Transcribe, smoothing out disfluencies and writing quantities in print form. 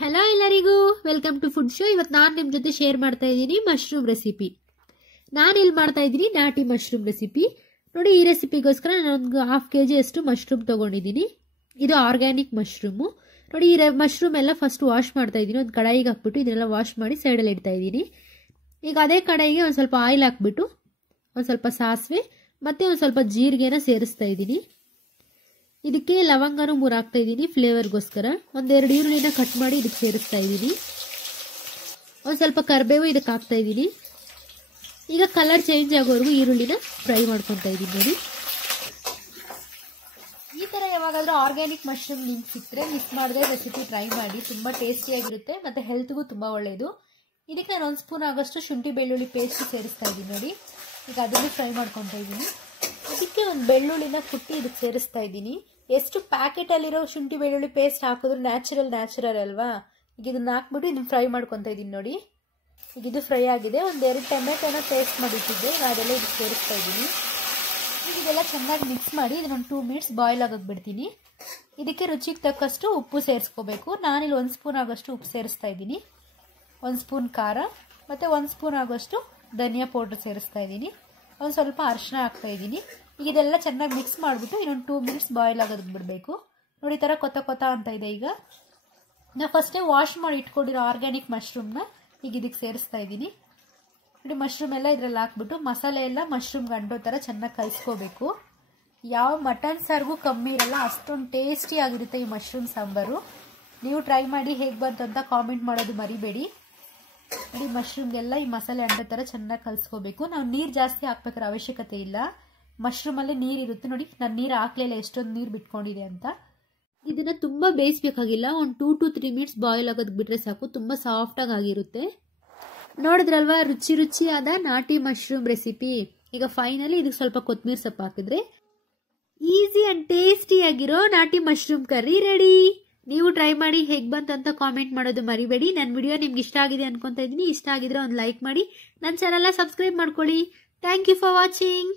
Hello ಎಲ್ಲರಿಗೂ welcome to food show. ಇವತ್ತು ನಾನು ನಿಮ್ಮ ಜೊತೆ ಶೇರ್ ಮಾಡ್ತಾ ಇದ್ದೀನಿ ಮಶ್ರೂಮ್ ರೆಸಿಪಿ. ನಾನು ಇಲ್ಲಿ ಮಾಡ್ತಾ ಇದ್ದೀನಿ ನಾಟಿ ಮಶ್ರೂಮ್ ರೆಸಿಪಿ. ನೋಡಿ, ಈ ರೆಸಿಪಿಗೋಸ್ಕರ ನಾನು 1/2 kg ಅಷ್ಟು ಮಶ್ರೂಮ್ ತಗೊಂಡಿದ್ದೀನಿ. ಇದು ಆರ್ಗ್ಯಾನಿಕ್ ಮಶ್ರೂಮು. ನೋಡಿ, ಈ ಮಶ್ರೂಮ್ ಎಲ್ಲ ಫಸ್ಟ್ ವಾಶ್ ಮಾಡ್ತಾ ಇದ್ದೀನಿ. ಒಂದು ಕಡಾಯಿಗೆ ಹಾಕ್ಬಿಟ್ಟು ಇದನ್ನೆಲ್ಲ ವಾಶ್ ಮಾಡಿ ಸೈಡಲ್ಲಿ ಇಡ್ತಾ ಇದ್ದೀನಿ. ಈಗ ಅದೇ ಕಡಾಯಿಗೆ ಒಂದು ಸ್ವಲ್ಪ ಆಯಿಲ್ ಹಾಕ್ಬಿಟ್ಟು ಒಂದು ಸ್ವಲ್ಪ ಸಾಸಿವೆ ಮತ್ತು ಒಂದು ಸ್ವಲ್ಪ ಜೀರಿಗೆನ ಸೇರಿಸ್ತಾ ಇದ್ದೀನಿ. ಇದಕ್ಕೆ ಲವಂಗನೂ 3 ಹಾಕ್ತಾ ಇದ್ದೀನಿ ಫ್ಲೇವರ್ಗೋಸ್ಕರ. 1-2 ಈರುಳ್ಳಿನ ಕಟ್ ಮಾಡಿ ಇದಕ್ಕೆ ಸೇರಿಸ್ತಾ ಇದ್ದೀನಿ. ಒಂದು ಸ್ವಲ್ಪ ಕರಿಬೇವು ಇದಕ್ಕೆ ಹಾಕ್ತಾ ಇದ್ದೀನಿ. ಈಗ ಕಲರ್ ಚೇಂಜ್ ಆಗೋವರೆಗೂ ಈರುಳ್ಳಿನ ಫ್ರೈ ಮಾಡ್ಕೊತಾ ಇದ್ದೀನಿ. ನೋಡಿ, ಈ ಥರ ಯಾವಾಗಾದರೂ ಆರ್ಗ್ಯಾನಿಕ್ ಮಶ್ರೂಮ್ ನಿಮ್ಗೆ ಸಿಕ್ಕರೆ ಮಿಸ್ ಮಾಡದೆ ರೆಸಿಪಿ ಟ್ರೈ ಮಾಡಿ. ತುಂಬ ಟೇಸ್ಟಿಯಾಗಿರುತ್ತೆ ಮತ್ತು ಹೆಲ್ತ್ಗೂ ತುಂಬ ಒಳ್ಳೆಯದು. ಇದಕ್ಕೆ ನಾನು 1 ಸ್ಪೂನ್ ಆಗೋಷ್ಟು ಶುಂಠಿ ಬೆಳ್ಳುಳ್ಳಿ ಪೇಸ್ಟ್ ಸೇರಿಸ್ತಾ ಇದ್ದೀನಿ. ನೋಡಿ, ಈಗ ಅದನ್ನು ಫ್ರೈ ಮಾಡ್ಕೊತಾ ಇದ್ದೀನಿ. ಇದಕ್ಕೆ ಒಂದು ಬೆಳ್ಳುಳ್ಳಿನ ಕುಟ್ಟಿ ಇದಕ್ಕೆ ಸೇರಿಸ್ತಾ ಇದ್ದೀನಿ. ಎಷ್ಟು ಪ್ಯಾಕೆಟಲ್ಲಿರೋ ಶುಂಠಿ ಬೆಳ್ಳುಳ್ಳಿ ಪೇಸ್ಟ್ ಹಾಕಿದ್ರು ನ್ಯಾಚುರಲ್ ಅಲ್ವಾ. ಈಗ ಇದನ್ನ ಹಾಕ್ಬಿಟ್ಟು ಇದನ್ನ ಫ್ರೈ ಮಾಡ್ಕೊತಾ ಇದ್ದೀನಿ. ನೋಡಿ, ಈಗ ಇದು ಫ್ರೈ ಆಗಿದೆ. 1-2 ಟೊಮೆಟೊನ ಪೇಸ್ಟ್ ಮಾಡಿಟ್ಟಿದ್ದೆ, ಅದೆಲ್ಲ ಇದಕ್ಕೆ ಸೇರಿಸ್ತಾ ಇದ್ದೀನಿ. ಈಗ ಇದೆಲ್ಲ ಚೆನ್ನಾಗಿ ಮಿಕ್ಸ್ ಮಾಡಿ ಇದನ್ನ 2 ಮಿನಿಟ್ಸ್ ಬಾಯ್ಲ್ ಆಗೋಕೆ ಬಿಡ್ತೀನಿ. ಇದಕ್ಕೆ ರುಚಿಗೆ ತಕ್ಕಷ್ಟು ಉಪ್ಪು ಸೇರಿಸ್ಕೋಬೇಕು. ನಾನಿಲ್ಲಿ 1 ಸ್ಪೂನ್ ಆಗೋಷ್ಟು ಉಪ್ಪು ಸೇರಿಸ್ತಾ ಇದ್ದೀನಿ. 1 ಸ್ಪೂನ್ ಖಾರ ಮತ್ತು 1 ಸ್ಪೂನ್ ಆಗೋಷ್ಟು ಧನಿಯಾ ಪೌಡ್ರ್ ಸೇರಿಸ್ತಾ ಇದ್ದೀನಿ. ಒಂದು ಸ್ವಲ್ಪ ಅರಿಶಿನ ಹಾಕ್ತಾ ಇದ್ದೀನಿ. ಈಗ ಇದೆಲ್ಲ ಚೆನ್ನಾಗಿ ಮಿಕ್ಸ್ ಮಾಡಿಬಿಟ್ಟು ಇನ್ನೊಂದು 2 ಮಿನಿಟ್ಸ್ ಬಾಯ್ಲ್ ಆಗೋದಕ್ಕೆ ಬಿಡಬೇಕು. ನೋಡಿ, ಈ ಥರ ಕೊತ್ತ ಅಂತ ಇದೆ. ಈಗ ನಾವು ಫಸ್ಟೇ ವಾಶ್ ಮಾಡಿ ಇಟ್ಕೊಂಡಿರೋ ಆರ್ಗ್ಯಾನಿಕ್ ಮಶ್ರೂಮ್ನ ಈಗ ಇದಕ್ಕೆ ಸೇರಿಸ್ತಾ ಇದ್ದೀನಿ. ನೋಡಿ, ಮಶ್ರೂಮ್ ಎಲ್ಲ ಇದರಲ್ಲಿ ಹಾಕ್ಬಿಟ್ಟು ಮಸಾಲೆ ಎಲ್ಲ ಮಶ್ರೂಮ್ಗೆ ಅಂಟೋ ಥರ ಚೆನ್ನಾಗಿ ಕಲಿಸ್ಕೋಬೇಕು. ಯಾವ ಮಟನ್ ಸಾರಿಗೂ ಕಮ್ಮಿ ಇರಲ್ಲ, ಅಷ್ಟೊಂದು ಟೇಸ್ಟಿ ಆಗಿರುತ್ತೆ ಈ ಮಶ್ರೂಮ್ ಸಾಂಬಾರು. ನೀವು ಟ್ರೈ ಮಾಡಿ ಹೇಗೆ ಬಂತು ಅಂತ ಕಾಮೆಂಟ್ ಮಾಡೋದು ಮರಿಬೇಡಿ. ನೋಡಿ, ಮಶ್ರೂಮ್ಗೆಲ್ಲ ಈ ಮಸಾಲೆ ಅಂಟೋ ಥರ ಚೆನ್ನಾಗಿ ಕಲಿಸ್ಕೋಬೇಕು. ನಾವು ನೀರು ಜಾಸ್ತಿ ಹಾಕ್ಬೇಕಾದ್ರೆ ಅವಶ್ಯಕತೆ ಇಲ್ಲ, ಮಶ್ರೂಮಲ್ಲೇ ನೀರಿರುತ್ತೆ. ನೋಡಿ, ನಾನು ನೀರು ಹಾಕ್ಲಿಲ್ಲ, ಎಷ್ಟೊಂದು ನೀರು ಬಿಟ್ಕೊಂಡಿದೆ ಅಂತ. ಇದನ್ನು ತುಂಬ ಬೇಯಿಸ್ಬೇಕಾಗಿಲ್ಲ, ಒಂದು 2 to 3 ಮಿನಿಟ್ಸ್ ಬಾಯ್ಲ್ ಆಗೋದಕ್ಕೆ ಬಿಟ್ಟರೆ ಸಾಕು. ತುಂಬ ಸಾಫ್ಟಾಗಿ ಆಗಿರುತ್ತೆ. ನೋಡಿದ್ರಲ್ವಾ, ರುಚಿಯಾದ ನಾಟಿ ಮಶ್ರೂಮ್ ರೆಸಿಪಿ. ಈಗ ಫೈನಲಿ ಇದಕ್ಕೆ ಸ್ವಲ್ಪ ಕೊತ್ತಂಬರಿ ಸೊಪ್ಪು ಹಾಕಿದ್ರೆ ಈಸಿ ಆ್ಯಂಡ್ ಟೇಸ್ಟಿಯಾಗಿರೋ ನಾಟಿ ಮಶ್ರೂಮ್ ಕರ್ರಿ ರೆಡಿ. ನೀವು ಟ್ರೈ ಮಾಡಿ ಹೇಗೆ ಬಂತು ಅಂತ ಕಾಮೆಂಟ್ ಮಾಡೋದು ಮರಿಬೇಡಿ. ನನ್ನ ವಿಡಿಯೋ ನಿಮ್ಗೆ ಇಷ್ಟ ಆಗಿದೆ ಅನ್ಕೊತಾ ಇದ್ದೀನಿ. ಇಷ್ಟ ಆಗಿದ್ರೆ ಒಂದು ಲೈಕ್ ಮಾಡಿ, ನನ್ನ ಚಾನಲ್ನ ಸಬ್ಸ್ಕ್ರೈಬ್ ಮಾಡ್ಕೊಳ್ಳಿ. Thank you for watching.